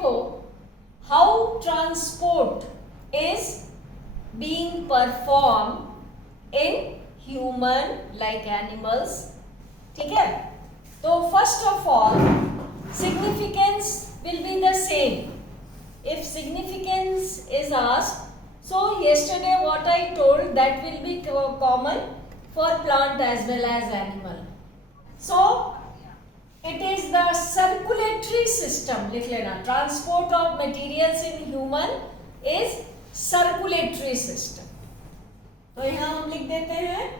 देखो how transport is being perform in human like animals. ठीक है, तो first of all significance will be the same. If significance is asked, so yesterday what I told, that will be common for plant as well as animal. So it is the circulatory system. लिख लेना, transport of materials in human is circulatory system. तो यहाँ हम लिख देते हैं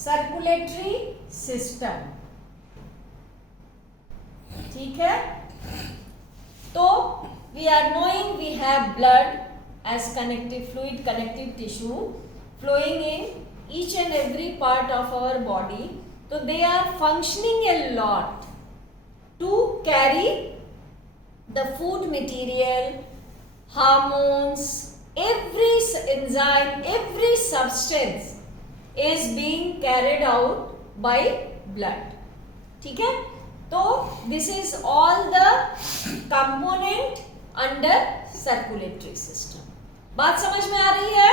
circulatory system. ठीक है, तो we are knowing we have blood as connective fluid, connective tissue flowing in each and every part of our body. तो they are functioning a lot to carry the food material, hormones, every enzyme, every substance is being carried out by blood. ठीक है, तो this is all the component under circulatory system. बात समझ में आ रही है?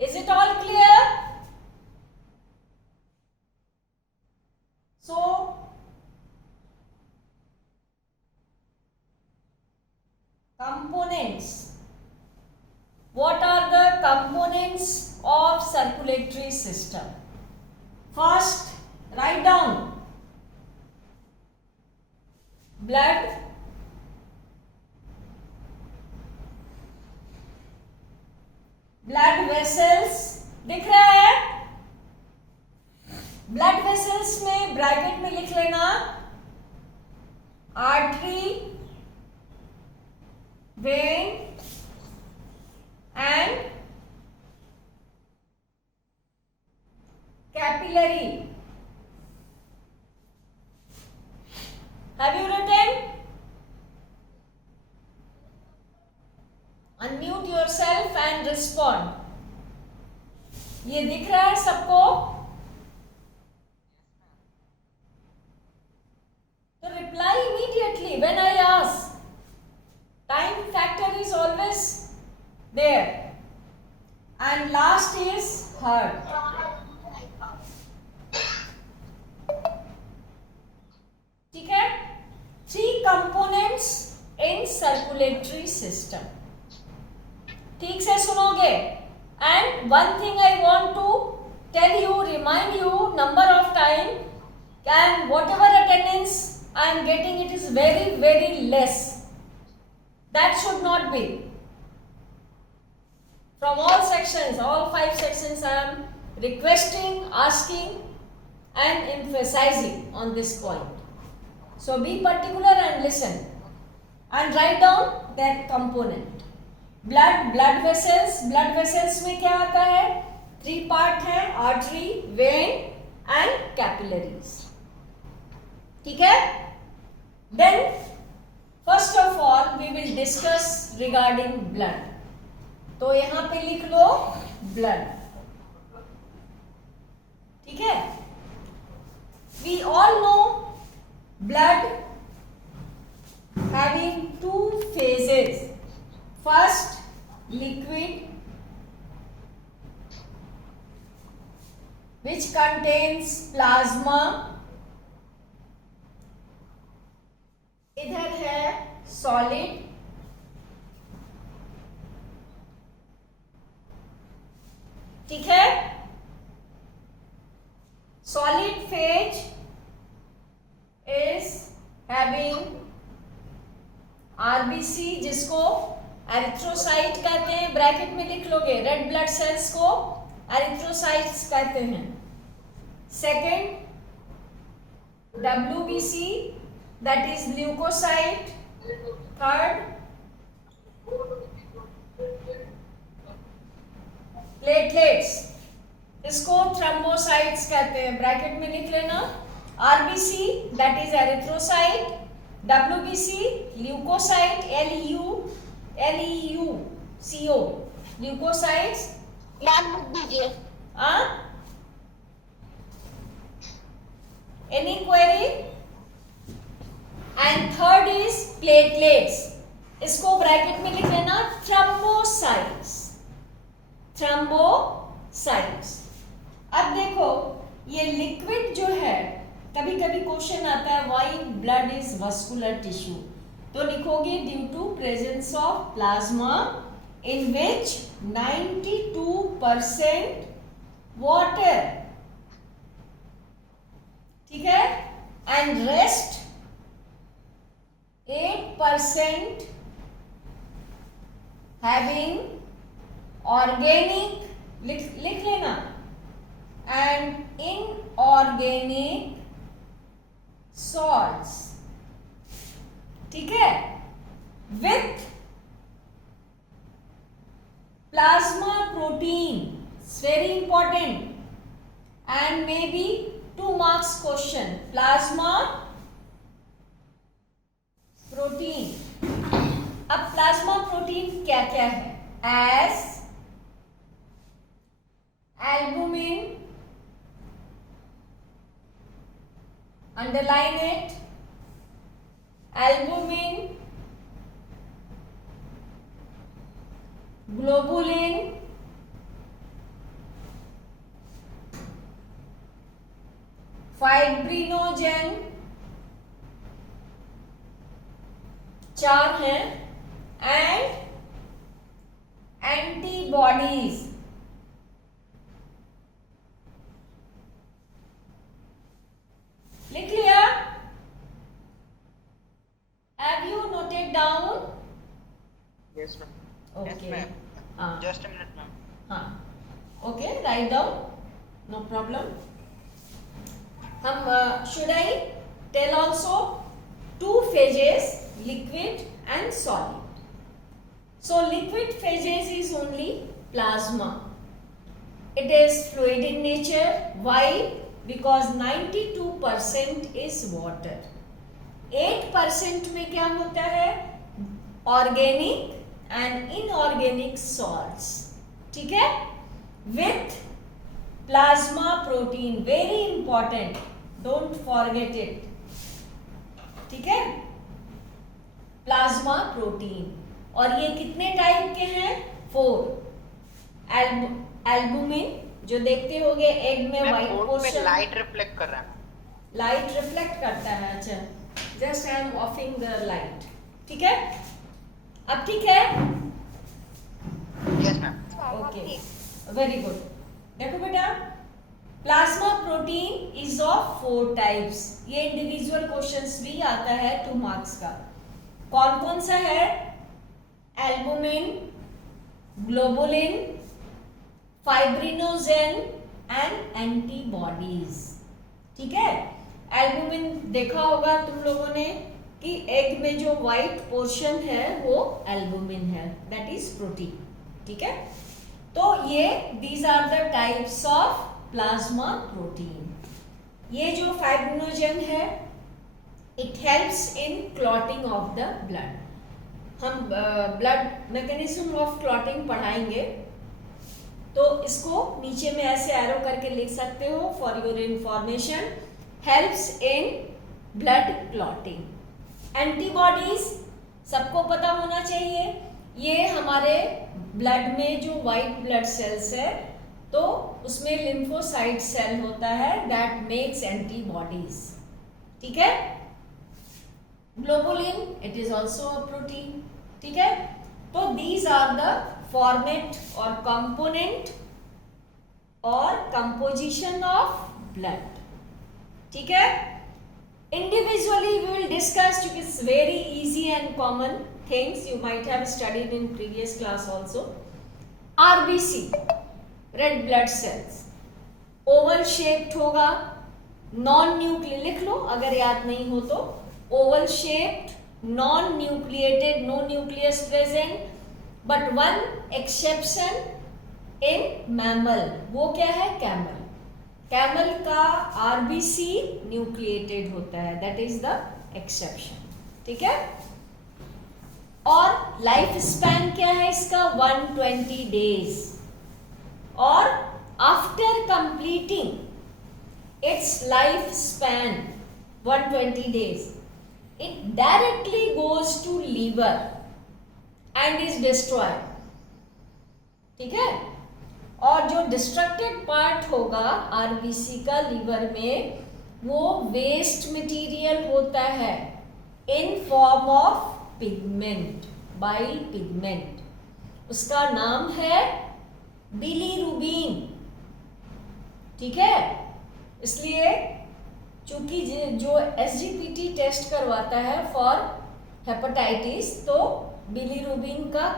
Is it all clear? So components. What are the components of circulatory system? First, write down blood, blood vessels. दिख रहा है? blood vessels में ब्रैकेट में लिख लेना artery, vein and capillary. Have you written? Unmute yourself and respond. ये दिख रहा है सबको? तो reply immediately when I ask. Time factor is always there. And last is heart. ठीक है, 3 components in circulatory system. ठीक से सुनोगे. And one thing I want to tell you, remind you number of time, and whatever attendance I am getting, it is very very less. That should not be. From all sections, all 5 sections, I am requesting, asking and emphasizing on this point. So be particular and listen and write down that component. Blood, blood vessels. Blood vessels में क्या आता है? 3 part है, artery, vein and capillaries. ठीक है? Then first of all we will discuss regarding blood. तो यहां पे लिख लो ब्लड. ठीक है, we all know blood having 2 phases. First, liquid, which contains plasma. इधर है solid. ठीक है, solid phase is having RBC, जिसको एरिथ्रोसाइट कहते हैं. ब्रैकेट में लिख लोगे, रेड ब्लड सेल्स को एरिथ्रोसाइट्स कहते हैं. Second, WBC, that is leukocyte. Third, platelets, इसको थ्रोम्बोसाइट्स कहते हैं. ब्रैकेट में लिख लेना. RBC that is erythrocyte, WBC leukocyte, LEUCO leukocytes. नाम लिख दीजिए. Any query? And third is platelets. इसको ब्रैकेट में लिख लेना, थ्रोम्बोसाइट्स, थ्रोम्बोसाइट्स। अब देखो ये लिक्विड जो है, कभी कभी क्वेश्चन आता है why blood is muscular tissue, तो लिखोगे due to presence of plasma in which 92% water, ठीक है, एंड रेस्ट 8% हैविंग ऑर्गेनिक, लिख लेना, एंड इनऑर्गेनिक सॉल्ट्स, ठीक है, with plasma protein, it's very important and may be 2 marks question, plasma protein. अब plasma protein क्या क्या है? As albumin, underline it, albumin, globulin, fibrinogen, 4 हैं, एंड एंटीबॉडीज। लिख लिया? Have you noted down? Yes, ma'am. Yes, okay, ma'am. हाँ Just a minute, ma'am. हाँ, okay, write down, no problem. Hmm should I tell also 2 phases, liquid and solid. So liquid phases is only plasma. It is fluid in nature. Why? Because 92% is water. 8% में क्या होता है? Organic and inorganic salts. ठीक है? With plasma protein, very important. Don't forget it. ठीक है? Plasma protein, और ये कितने टाइप के हैं? 4। एल्बुमिन जो देखते होगे एग में व्हाइट पोर्शन, लाइट रिफ्लेक्ट कर रहा है, लाइट रिफ्लेक्ट करता है। अच्छा, just I am ऑफिंग the light, ठीक है? अब ठीक है? Yes ma'am, okay, very good. देखो बेटा, plasma protein is of 4 types. ये इंडिविजुअल क्वेश्चंस भी आता है 2 मार्क्स का। कौन कौन सा है? Albumin, globulin, fibrinogen and antibodies, ठीक है? एल्बुमिन देखा होगा तुम लोगों ने कि एग में जो व्हाइट पोर्शन है वो एल्बुमिन है, दैट इज प्रोटीन, ठीक है? तो ये these are the types of plasma protein. ये जो फाइब्रिनोजेन है, it helps in clotting of the blood. हम ब्लड मैकेनिज्म ऑफ क्लॉटिंग पढ़ाएंगे, तो इसको नीचे में ऐसे एरो करके लिख सकते हो for your information. Helps in blood clotting. Antibodies सबको पता होना चाहिए, ये हमारे ब्लड में जो वाइट ब्लड सेल्स है, तो उसमें लिम्फोसाइट सेल होता है दैट मेक्स एंटीबॉडीज, ठीक है? Globulin, it is also a protein, ठीक है? तो दीज आर द फॉर्मेट और कंपोनेंट और कंपोजिशन ऑफ ब्लड, ठीक है? इंडिविजुअली वी विल डिस्कस, क्योंकि it's very easy and common things, you might have studied in previous class also. RBC, red blood cells, oval shaped होगा, non nuclear, लिख लो अगर याद नहीं हो तो, oval shaped, non nucleated, no nucleus present, but one exception in mammal, वो क्या है? कैमल। कैमल का आरबीसी न्यूक्लिएटेड होता है, दैट इज द एक्सेप्शन, ठीक है? और लाइफ स्पैन क्या है इसका? 120 डेज। और after completing its lifespan 120 days, it directly goes to liver and is destroyed. ठीक है, और जो डिस्ट्रक्टेड पार्ट होगा आरबीसी का लिवर में, वो वेस्ट मटेरियल होता है in form of pigment, bile pigment. उसका नाम है बिलीरुबिन. ठीक है, इसलिए चूंकि जो एसजीपीटी टेस्ट करवाता है फॉर हेपेटाइटिस, तो बिलीरुबिन का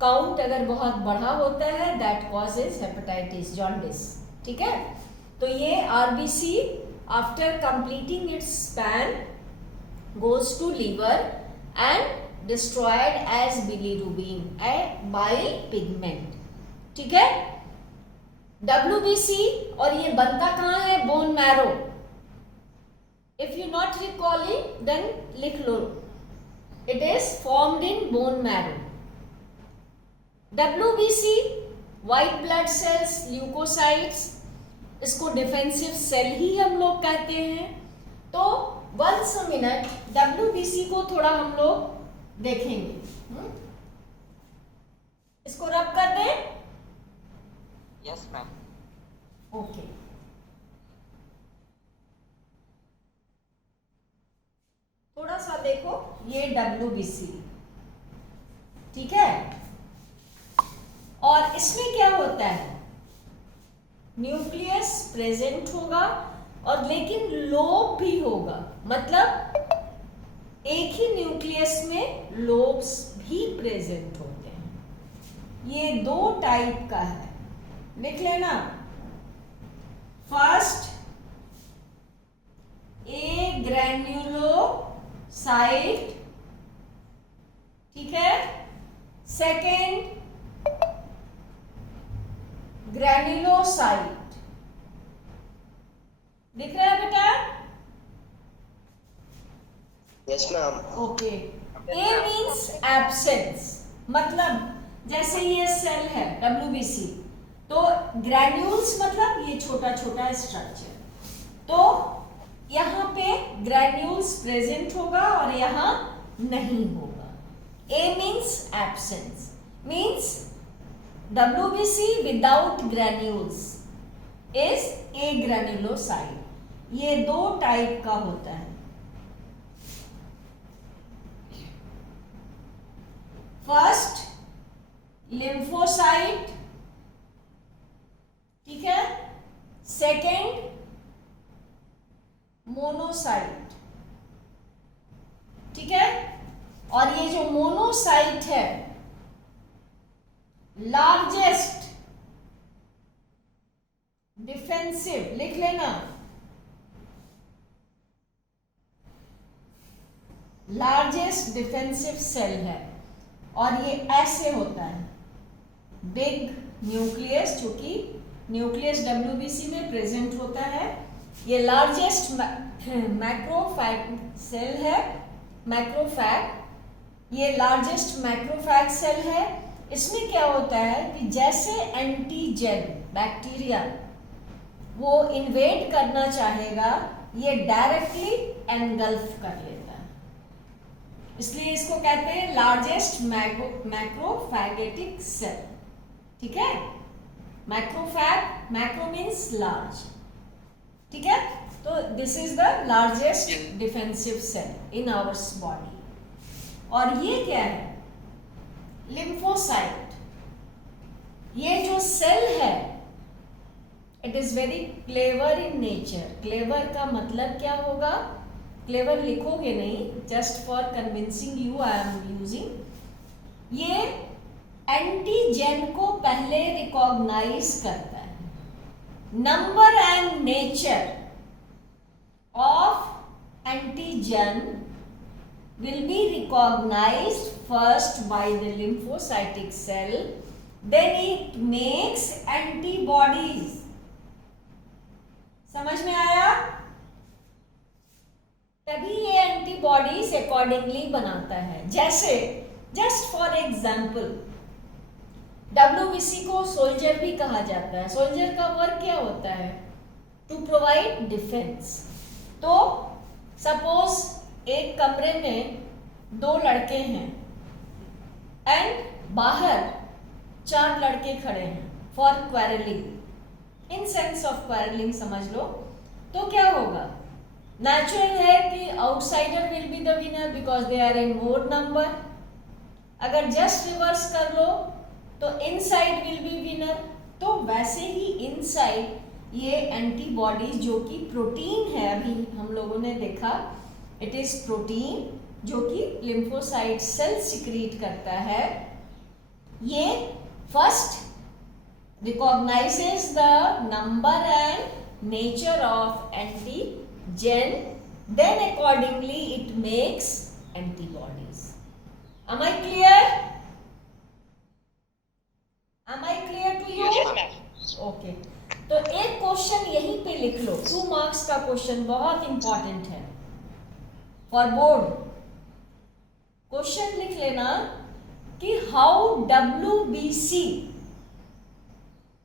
काउंट अगर बहुत बढ़ा होता है, दैट कॉजेज हेपेटाइटिस, जॉन्डिस. ठीक है, तो ये RBC after completing its span goes to liver and destroyed as bilirubin, a bile pigment. ठीक है, WBC, और ये बनता कहाँ है? Bone marrow. If you not recalling then लिख लो, it is formed in bone marrow. WBC white blood cells, leucocytes, इसको डिफेंसिव सेल ही हम लोग कहते हैं. तो वंस अ मिनट WBC को थोड़ा हम लोग देखेंगे. इसको रब कर दें. Yes ma'am. ओके, थोड़ा सा देखो, ये WBC. ठीक है, और इसमें क्या होता है? न्यूक्लियस प्रेजेंट होगा, और लेकिन लोब भी होगा. मतलब एक ही न्यूक्लियस में लोब्स भी प्रेजेंट होते हैं. ये दो टाइप का है, लिख लेना. फर्स्ट, ए ग्रैन्युलोसाइट. ठीक है, सेकेंड ग्रैन्युलोसाइट. दिख रहा है बेटा? Yes ma'am. ओके. ए मीन्स एब्सेंस, मतलब जैसे ये सेल है WBC, तो ग्रैन्यूल्स मतलब ये छोटा छोटा स्ट्रक्चर. तो यहाँ पे ग्रैन्यूल्स प्रेजेंट होगा और यहाँ नहीं होगा. A means absence, means WBC without granules is agranulocyte. ये दो टाइप का होता है. First lymphocyte. ठीक है, सेकेंड मोनोसाइट. ठीक है, और ये जो मोनोसाइट है, लार्जेस्ट डिफेंसिव, लिख लेना, लार्जेस्ट डिफेंसिव सेल है. और ये ऐसे होता है, बिग न्यूक्लियस, चूंकि न्यूक्लियस WBC में प्रेजेंट होता है. ये लार्जेस्ट मैक्रोफैग सेल है, मैक्रोफैग. ये लार्जेस्ट मैक्रोफैग सेल है. इसमें क्या होता है कि जैसे एंटीजन बैक्टीरिया वो इन्वेड करना चाहेगा, ये डायरेक्टली एनगल्फ कर लेता है. इसलिए इसको कहते हैं लार्जेस्ट मैक्रोफैगेटिक सेल. ठीक है, मैक्रोफैग, मैक्रो मीन्स लार्ज. ठीक है, तो this is the largest defensive cell in our body. और ये क्या है? लिम्फोसाइट. ये जो सेल है, it is very clever in nature. Clever का मतलब क्या होगा? क्लेवर लिखोगे नहीं, just for convincing you I am using. ये एंटीजन को पहले रिकॉग्नाइज करता है. Number and nature of antigen will be recognized first by the lymphocytic cell, then it makes antibodies. समझ में आया? तभी ये एंटीबॉडीज अकॉर्डिंगली बनाता है. जैसे जस्ट फॉर एग्जाम्पल, WBC को सोल्जर भी कहा जाता है. सोल्जर का वर्क क्या होता है? To provide defence. तो सपोज एक कमरे में 2 लड़के हैं एंड बाहर 4 लड़के खड़े हैं for quarrelling, in sense of quarrelling समझ लो। तो क्या होगा, नेचुरल है कि outsider will be the winner because they are in more number. अगर जस्ट रिवर्स कर लो तो इनसाइड विल बी विनर। तो वैसे ही इनसाइड ये एंटीबॉडी जो कि प्रोटीन है, अभी हम लोगों ने देखा इट इज प्रोटीन जो कि लिम्फोसाइट सेल सिक्रीट करता है, ये first recognises the number and nature of antigen, then accordingly it makes antibodies. Am I clear? Am I clear to you? Yes, ma'am. Okay. तो एक क्वेश्चन यहीं पे लिख लो, 2 मार्क्स का क्वेश्चन, बहुत इंपॉर्टेंट है फॉर बोर्ड। क्वेश्चन लिख लेना कि how WBC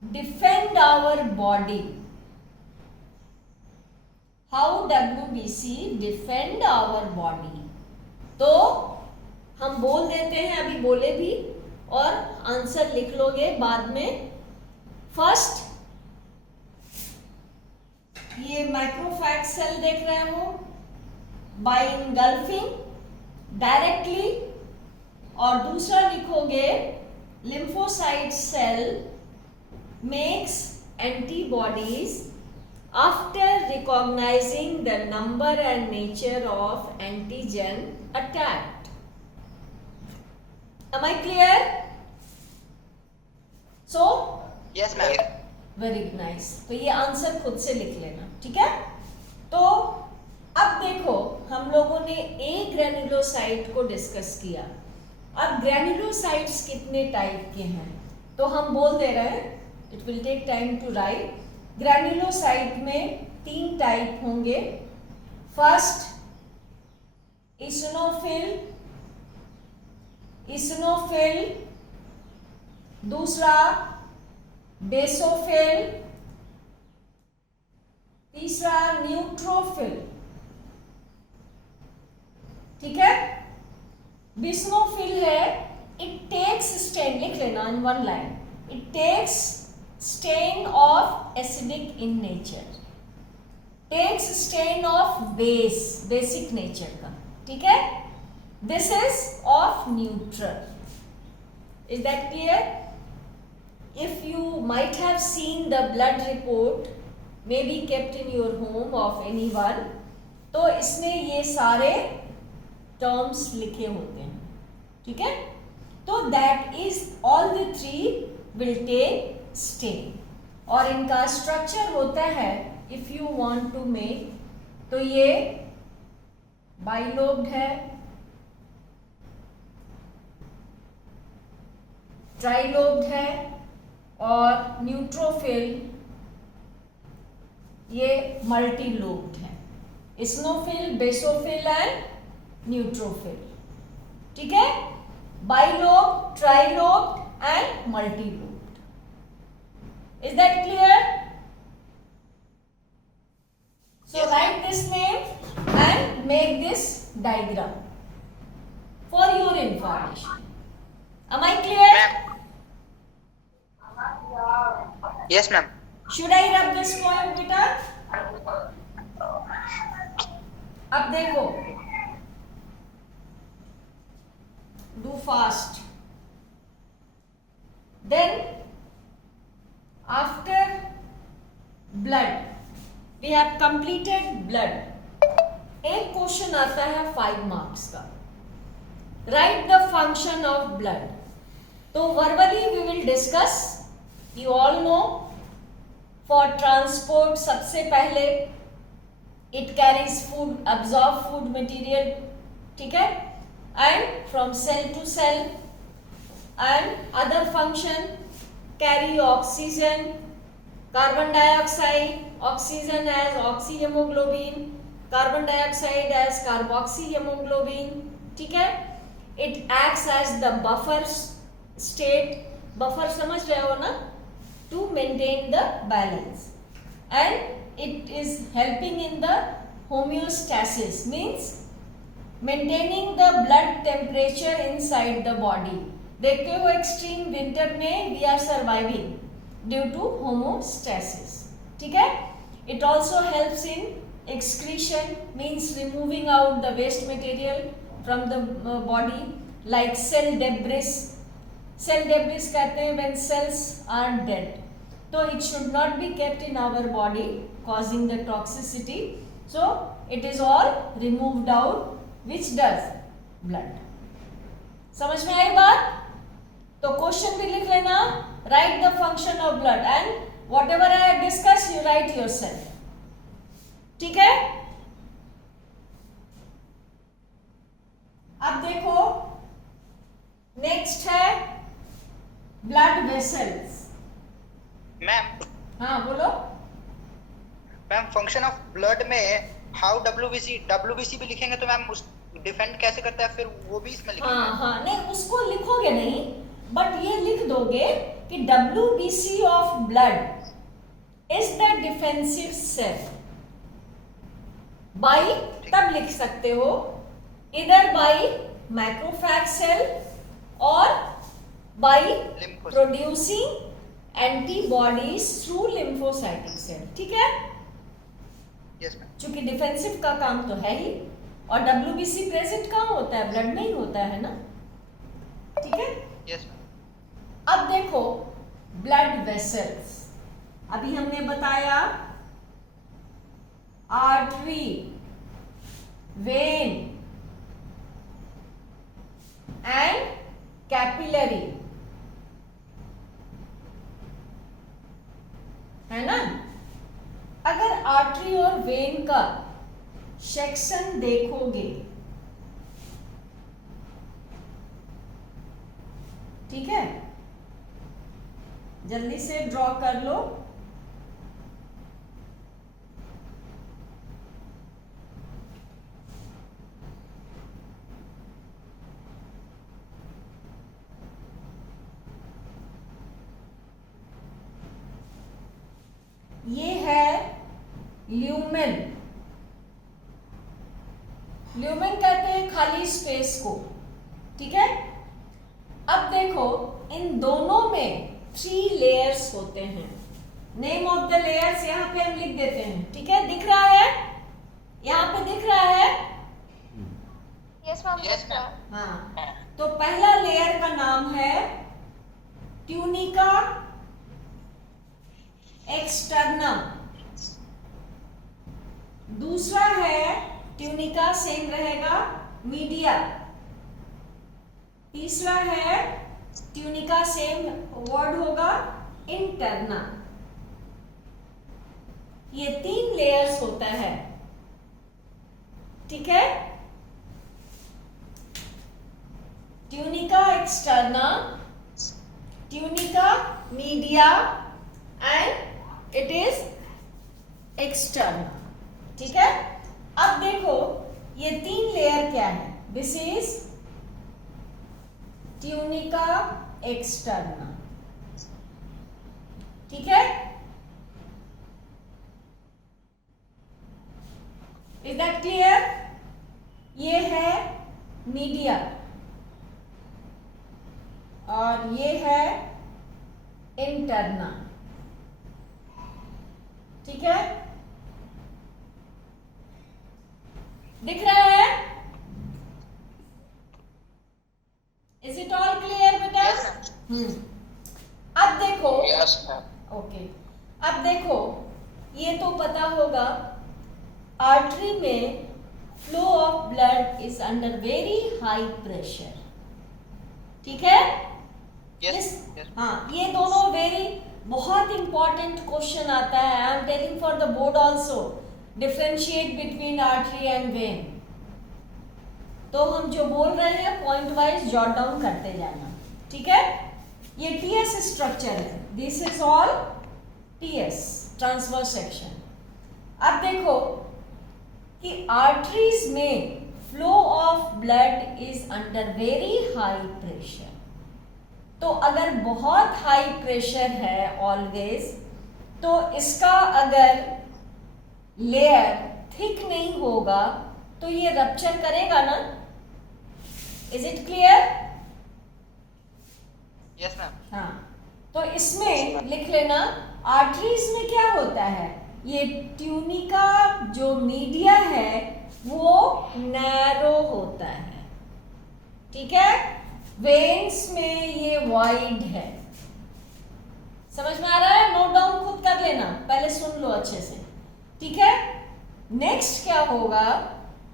defend our body, how WBC defend our body. तो हम बोल देते हैं, अभी बोले भी और आंसर लिख लोगे बाद में। फर्स्ट, ये मैक्रोफैग सेल देख रहे हो, बाय इनगल्फिंग डायरेक्टली, और दूसरा लिखोगे lymphocyte cell makes antibodies after recognising the number and nature of antigen attacked. Am I clear? So? Yes, ma'am. Very nice. तो ये आंसर खुद से लिख लेना, ठीक है? तो अब देखो, हम लोगों ने ए ग्रैन्युलोसाइट को डिस्कस किया। अब ग्रैन्युलोसाइट्स कितने टाइप के हैं तो हम बोल दे रहे हैं, it will take time to write. Granulocyte में 3 टाइप होंगे। फर्स्ट, इसिनोफिल, दूसरा बेसोफिल, तीसरा न्यूट्रोफिल, ठीक है? बिस्नोफिल है, इट टेक्स स्टेन, लिख लेना in 1 line, it takes stain of acidic in nature, takes stain of basic nature का, ठीक है? This is of neutral. Is that clear? If you might have seen the blood report, may be kept in your home of anyone, तो इसमें ये सारे terms लिखे होते हैं, ठीक है? तो that is all the 3 will take stain, और इनका structure होता है, if you want to make, तो ये bilobed है, ट्राइलोब्ड है, और न्यूट्रोफिल ये मल्टीलोब्ड है। इस्नोफिल, बेसोफिल एंड न्यूट्रोफिल, ठीक है? Bilobed, trilobed and multilobed. Is that clear? So write this name and make this diagram for your information. Am I clear? Ma'am. Yes, ma'am. Should I rub this point, beta? अब देखो, do fast. Then after blood, we have completed blood. एक question आता है 5 marks का, write the function of blood. तो verbally we will discuss, you all know, for transport सबसे पहले it carries food, absorb food material, ठीक है? And from cell to cell, and other function carry oxygen, carbon dioxide, oxygen as oxyhemoglobin, carbon dioxide as carboxyhemoglobin, ठीक है? It acts as the buffer state, buffer समझ रहे हो ना, to maintain the balance, and it is helping in the homeostasis, means maintaining the blood temperature inside the body. देखते हो extreme winter में we are surviving due to homeostasis. ठीक है? It also helps in excretion, means removing out the waste material from the body, like cell debris. Cell debris कहते हैं when cells are dead. So it should not be kept in our body, causing the toxicity. So it is all removed out, which does blood. समझ में आई बात? तो question भी लिख लेना. Right the function of blood and what ever I discuss you right yourself. ठीक है? अब देखो नेक्स्ट है ब्लड वेसल्स. मैम हाँ बोलो. मैम फंक्शन ऑफ ब्लड में हाउ डब्ल्यूबीसी भी लिखेंगे तो मैम उस डिफेंड कैसे करता है, फिर वो भी इसमें लिखेंगे. हाँ नहीं उसको लिखोगे नहीं, बट ये लिख दोगे कि WBC of blood is the defensive cell by, तब लिख सकते हो इधर बाई मैक्रोफैग सेल और by producing antibodies through lymphocytic cell. ठीक है? Yes ma'am. चूंकि डिफेंसिव का काम तो है ही, और WBC प्रेजेंट कहाँ होता है? ब्लड में ही होता है ना. ठीक है? Yes ma'am. अब देखो ब्लड वेसल्स. अभी हमने बताया आर्टरी, वेन एंड कैपिलरी, है ना. अगर आर्टरी और वेन का सेक्शन देखोगे, ठीक है, जल्दी से ड्रॉ कर लो. ये है ल्यूमेन. ल्यूमेन कहते हैं खाली स्पेस को. ठीक है? अब देखो इन दोनों में 3 लेयर्स होते हैं. नेम ऑफ द लेयर्स यहाँ पे हम लिख देते हैं. ठीक है? दिख रहा है? यहाँ पे दिख रहा है? Yes ma'am. Yes ma'am. हाँ. तो पहला लेयर का नाम है ट्यूनिका एक्सटर्नम. दूसरा है ट्यूनिका, सेम रहेगा, मीडिया. तीसरा है ट्यूनिका, सेम वर्ड होगा, इंटरना. ये 3 लेयर्स होता है. ठीक है? Tunica externa, tunica media and it is externa. ठीक है? अब देखो ये 3 लेयर क्या है. This is tunica externa. ठीक है? Is that clear? ये है मीडिया और ये है इंटरना. ठीक है? दिख रहा है? इज इट ऑल क्लियर बेटा? Yes, अब देखो. Yes ma'am. ओके. अब देखो ये तो पता होगा, आर्टरी में flow of blood is under very high pressure. ठीक है? यस. हाँ, ये दोनों वेरी बहुत इंपॉर्टेंट क्वेश्चन आता है. I am telling for the board also. Differentiate between artery and when. तो हम जो बोल रहे हैं पॉइंट वाइज जॉट डाउन करते जाना. ठीक है? ये टीएस स्ट्रक्चर है. This is all TS, transverse section. अब देखो कि आर्टरीज में flow of blood is under very high pressure. तो अगर बहुत हाई प्रेशर है ऑलवेज, तो इसका अगर लेयर थिक नहीं होगा तो ये रप्चर करेगा ना. Is it clear? Yes ma'am. हाँ, तो इसमें लिख लेना आर्टरीज में क्या होता है, ये ट्यूनिका जो मीडिया है वो नैरो होता है. ठीक है. वेन्स में ये वाइड है. समझ में आ रहा है? नोट डाउन खुद कर लेना, पहले सुन लो अच्छे से. ठीक है. नेक्स्ट क्या होगा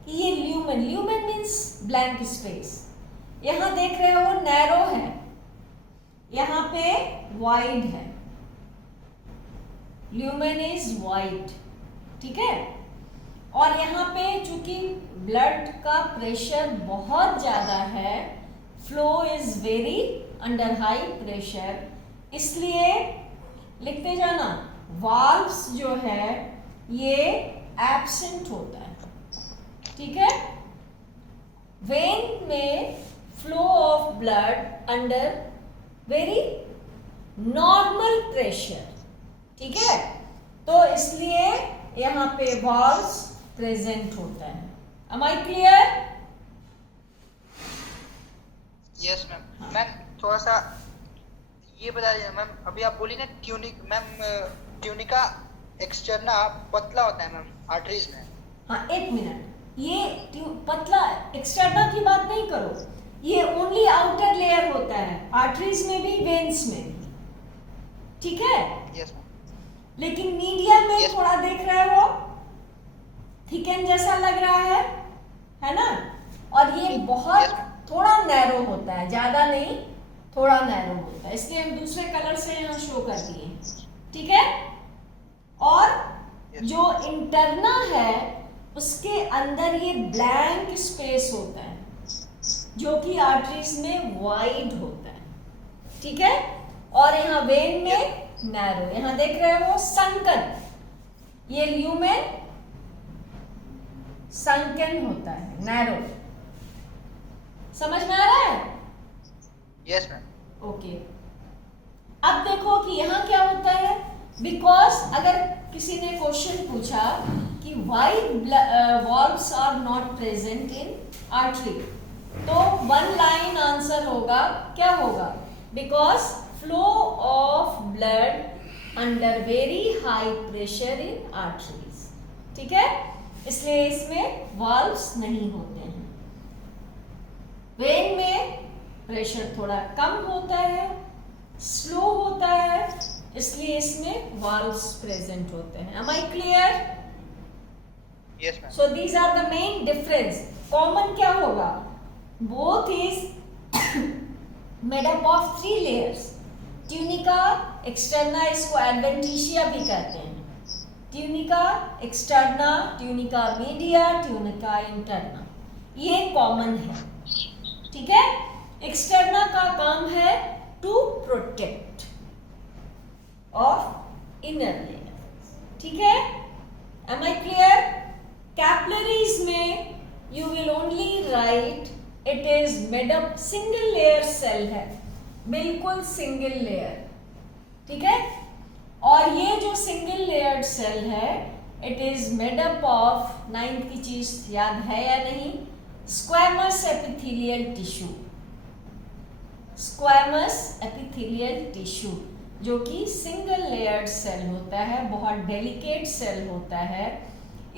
कि ये lumen, lumen means blank space. यहां देख रहे हो नैरो है, यहां पे वाइड है. Lumen is wide. ठीक है. और यहाँ पे चूंकि ब्लड का प्रेशर बहुत ज्यादा है, flow is very under high pressure, इसलिए लिखते जाना वाल्व्स जो है ये एब्सेंट होता है. ठीक है. वेन में flow of blood under very normal pressure. ठीक है. तो इसलिए यहाँ पे वाल्व्स प्रेजेंट होता है. Am I clear? Yes ma'am. Ma'am थोड़ा सा ये बता दीजिए मैम, अभी आप बोली ना ट्यूनिक, मैम ट्यूनिका एक्सटर्ना पतला होता है मैम आर्टरीज में. हाँ, एक मिनट. ये पतला एक्सटर्ना की बात नहीं करो, ये ओनली आउटर लेयर होता है आर्टरीज में भी, वेन्स में भी. ठीक है. Yes ma'am. लेकिन मीडिया में Yes. थोड़ा देख रहे हो थिकन जैसा लग रहा है ना. और ये बहुत Yes. थोड़ा नैरो होता है, ज्यादा नहीं, थोड़ा नैरो होता है, इसलिए हम दूसरे कलर से यहाँ शो कर दिए. ठीक है. और Yes. जो इंटरना है उसके अंदर ये ब्लैंक स्पेस होता है जो कि आर्टरीज में वाइड होता है. ठीक है. और यहाँ वेन में नैरो. यहाँ देख रहे हो संकन, ये ल्यूमेन संकन होता है, नैरो. समझ में आ रहा है? Yes ma'am. ओके. अब देखो कि यहाँ क्या होता है, बिकॉज अगर किसी ने क्वेश्चन पूछा कि why valves are not present in artery, तो वन लाइन आंसर होगा, क्या होगा, because flow of blood under very high pressure in arteries. ठीक है. इसलिए इसमें वाल्व्स नहीं होते हैं. वेन में प्रेशर थोड़ा कम होता है, स्लो होता है, इसलिए इसमें वाल्व्स प्रेजेंट होते हैं. Am I clear? Yes ma'am. So these are the main difference. Common क्या होगा? Both is made up of 3 layers. Tunica externa, इसको एडवेंटिशिया भी कहते हैं. Tunica externa, tunica media, tunica interna, ये कॉमन है. ठीक है. एक्सटर्ना का काम है to protect of inner layer. ठीक है. Am I clear? कैपिलरीज में you will only write it is made up, single layer cell है, बिल्कुल सिंगल लेयर. ठीक है. और ये जो सिंगल लेयर्ड सेल है it is made up of, 9th की चीज याद है या नहीं, squamous epithelial tissue. Squamous epithelial tissue जो कि सिंगल लेयर्ड सेल होता है, बहुत डेलिकेट सेल होता है.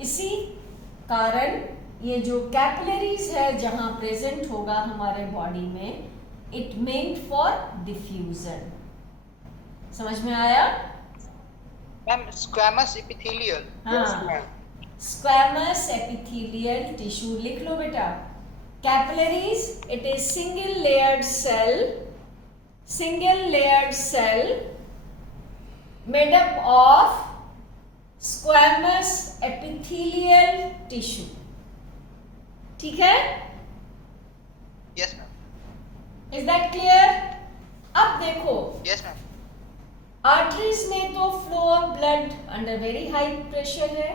इसी कारण ये जो कैपिलरीज है जहां प्रेजेंट होगा हमारे बॉडी में, इट मेंट फॉर डिफ्यूजन. समझ में आया? Ma'am squamous epithelial. हाँ, स्क्वैमस एपिथेलियल टिश्यू लिख लो बेटा. Capillaries it is single layered cell made up of squamous epithelial tissue. ठीक है. Yes ma'am. Is that clear? अब देखो, यस मैम. आर्टरीज में तो flow of blood under very high pressure है,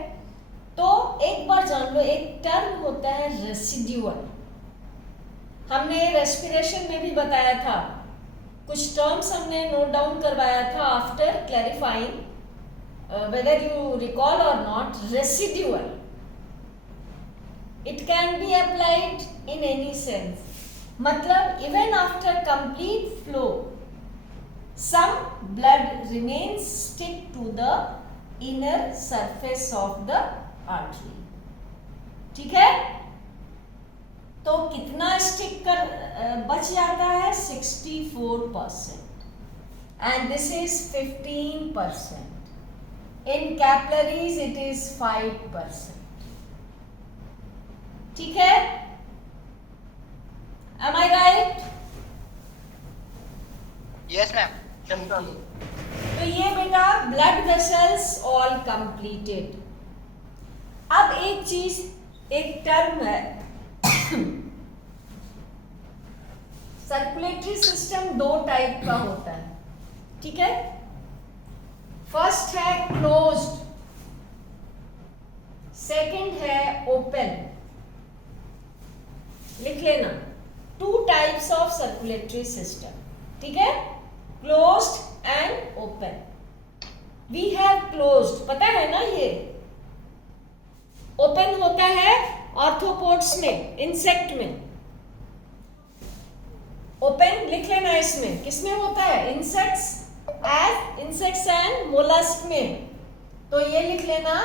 तो एक बार जान लो एक टर्म होता है रेसिड्यूअल. हमने रेस्पिरेशन में भी बताया था, कुछ टर्म्स हमने नोट डाउन करवाया था after clarifying whether you recall or not, residual. It can be applied in any sense. मतलब even after complete flow, some blood remains stick to the inner surface of the artery. ठीक है? तो कितना stick कर बच जाता है? 64%, and this is 15%. In capillaries it is 5%. ठीक है? Am I right? Yes ma'am. तो ये बेटा ब्लड वेसल्स ऑल कंप्लीटेड। अब एक चीज, एक टर्म है, सर्कुलेटरी सिस्टम दो टाइप का होता है, ठीक है? फर्स्ट है क्लोज्ड, सेकंड है ओपन। लिख लेना, two types of circulatory system, ठीक है? Closed and open. We have closed, पता है ना ये? ओपन होता है आर्थ्रोपोड्स में, इंसेक्ट में। ओपन लिख लेना इसमें, किसमें होता है? इंसेक्ट्स एंड मोलस्क में। तो ये लिख लेना,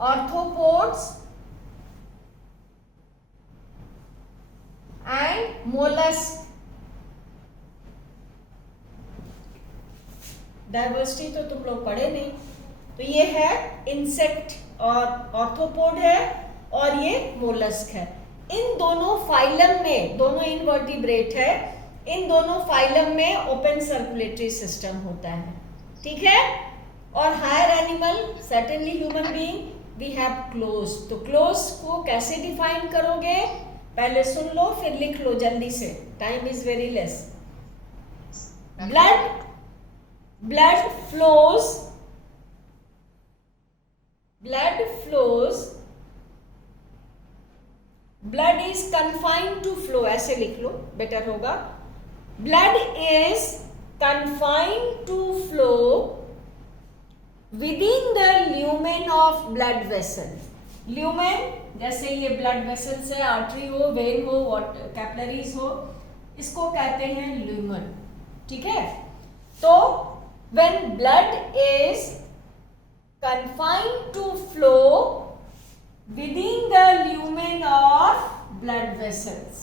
आर्थ्रोपोड्स एंड मोलस्क। डाइवर्सिटी तो तुम लोग पढ़े नहीं। तो ये है इंसेक्ट और आर्थ्रोपोड है, और ये मोलस्क है। इन दोनों फाइलम में, दोनों इनवर्टिब्रेट है, इन दोनों फाइलम में ओपन सर्कुलेटरी सिस्टम होता है, ठीक है? और higher animal, certainly human being, we have close. तो क्लोज को कैसे डिफाइन करोगे? पहले सुन लो फिर लिख लो जल्दी से, time is very less. blood flows, blood is confined to flow, ऐसे लिख लो, बेटर होगा। blood is confined to flow within the lumen of blood vessel। lumen जैसे ये ब्लड वेसल्स है, आर्टरी हो, वेन हो, कैपिलरीज हो, इसको कहते हैं ल्यूमन, ठीक है? तो when blood is confined to flow within the lumen of blood vessels,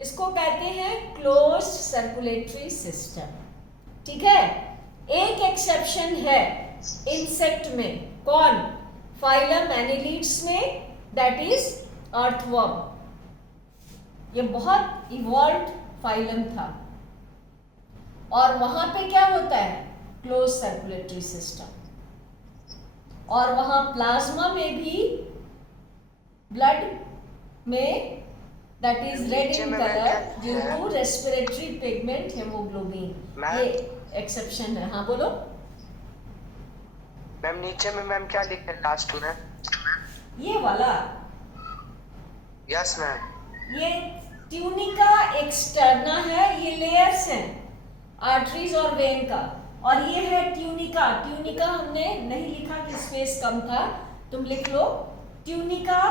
इसको कहते हैं closed circulatory system, ठीक है? एक एक्सेप्शन है इंसेक्ट में, कौन? फाइलम एनिलीड्स में, दैट इज अर्थवर्म। ये बहुत इवॉल्व्ड फाइलम था, और वहां पे क्या होता है? Close circulatory system. और वहां प्लाज्मा में भी, ब्लड में, that is red in colour due to respiratory pigment haemoglobin, ये एक्सेप्शन है। हाँ बोलो मैम। नीचे में मैम क्या लिखे लास्ट में? ये वाला, यस मैम। ये ट्यूनिका एक्सटर्ना है, ये लेयर्स हैं आर्टरीज और वेन का, और ये है ट्यूनिका। ट्यूनिका हमने नहीं लिखा कि स्पेस कम था, तुम लिख लो ट्यूनिका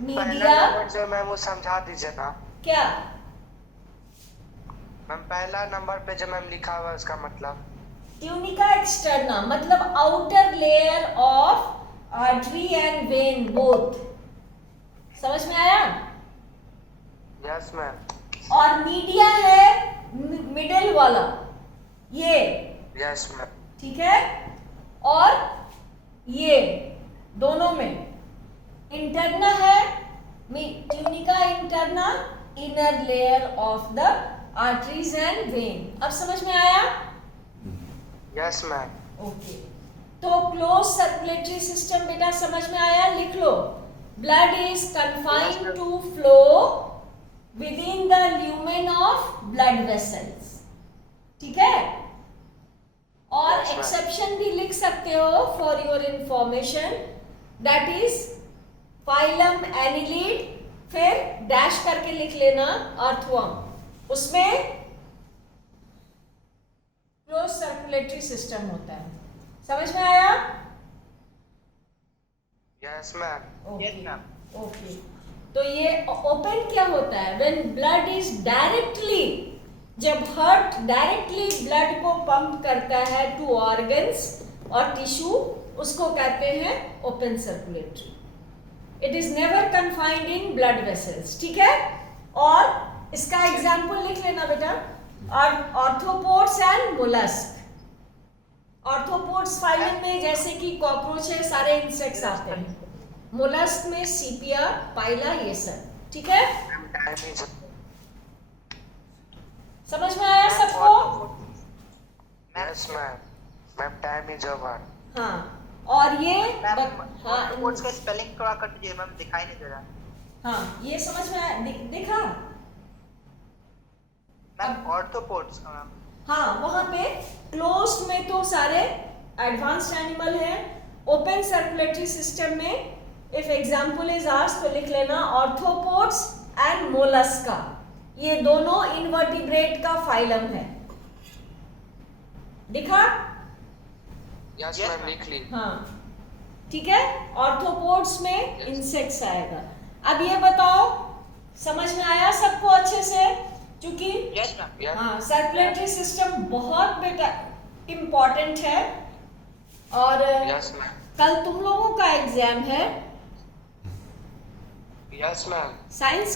मीडिया। जो मैम वो समझा दीजिए ना। क्या मैम पहला नंबर पे जो मैम लिखा हुआ है उसका मतलब? ट्यूनिका एक्सटर्ना मतलब outer layer of artery and vein both. समझ में आया? Yes ma'am. और मीडिया है मिडिल वाला, ये। Yes ma'am. ठीक है? और ये दोनों में इंटरना है, tunica interna, inner layer of the arteries and vein. अब समझ में आया? Yes ma'am. ओके, तो क्लोज सर्कुलेटरी सिस्टम बेटा समझ में आया? लिख लो, blood is confined to flow within the lumen of blood vessels. ठीक है? और एक्सेप्शन भी लिख सकते हो for your information, that is phylum annelid, फिर डैश करके लिख लेना अर्थवर्म, उसमें क्लोज सर्कुलेटरी सिस्टम होता है। समझ में आया? Yes ma'am. Yes ma'am. Okay, तो ये ओपन क्या होता है? व्हेन ब्लड इज डायरेक्टली, जब हार्ट डायरेक्टली ब्लड को पंप करता है टू ऑर्गन्स और टिश्यू, उसको कहते हैं open circulatory. It is never confined in blood vessels, ठीक है? और इसका एग्जाम्पल लिख लेना बेटा, और arthropods and mollusc. Arthropods phylum में जैसे कि कॉकरोच है, सारे इंसेक्ट्स आते हैं। मोलस्क में सीपिया, पाइला, ये सब, ठीक है? टाइम इज समझ में आया सबको? Yes ma'am. Ma'am time is over. हाँ, और ये मैम हाँ ऑर्थोपोड्स का स्पेलिंग थोड़ा कर दीजिए मैम, दिखाई नहीं दे रहा। हाँ, ये समझ में आया? देखा? Ma'am arthropods ma'am. हाँ, वहां पे क्लोज्ड में तो सारे एडवांस्ड एनिमल हैं। ओपन सर्कुलेटरी सिस्टम में इफ एग्जाम्पल इज आस्क्ड तो लिख लेना ऑर्थोपोड्स एंड मोलस्का। ये दोनों इनवर्टिब्रेट का फाइलम है। दिखा? Yes Yes, ma'am ma'am. लिख ली। हाँ, ठीक है। ऑर्थोपोड्स में इंसेक्ट्स आएगा। अब ये बताओ, समझ में आया सबको अच्छे से? क्योंकि यस मैम। हाँ, सर्कुलेटरी सिस्टम बहुत बेटा इम्पोर्टेंट है। और यस मैम। कल तुम लोगों का एग्जाम है यस मैम। साइंस का।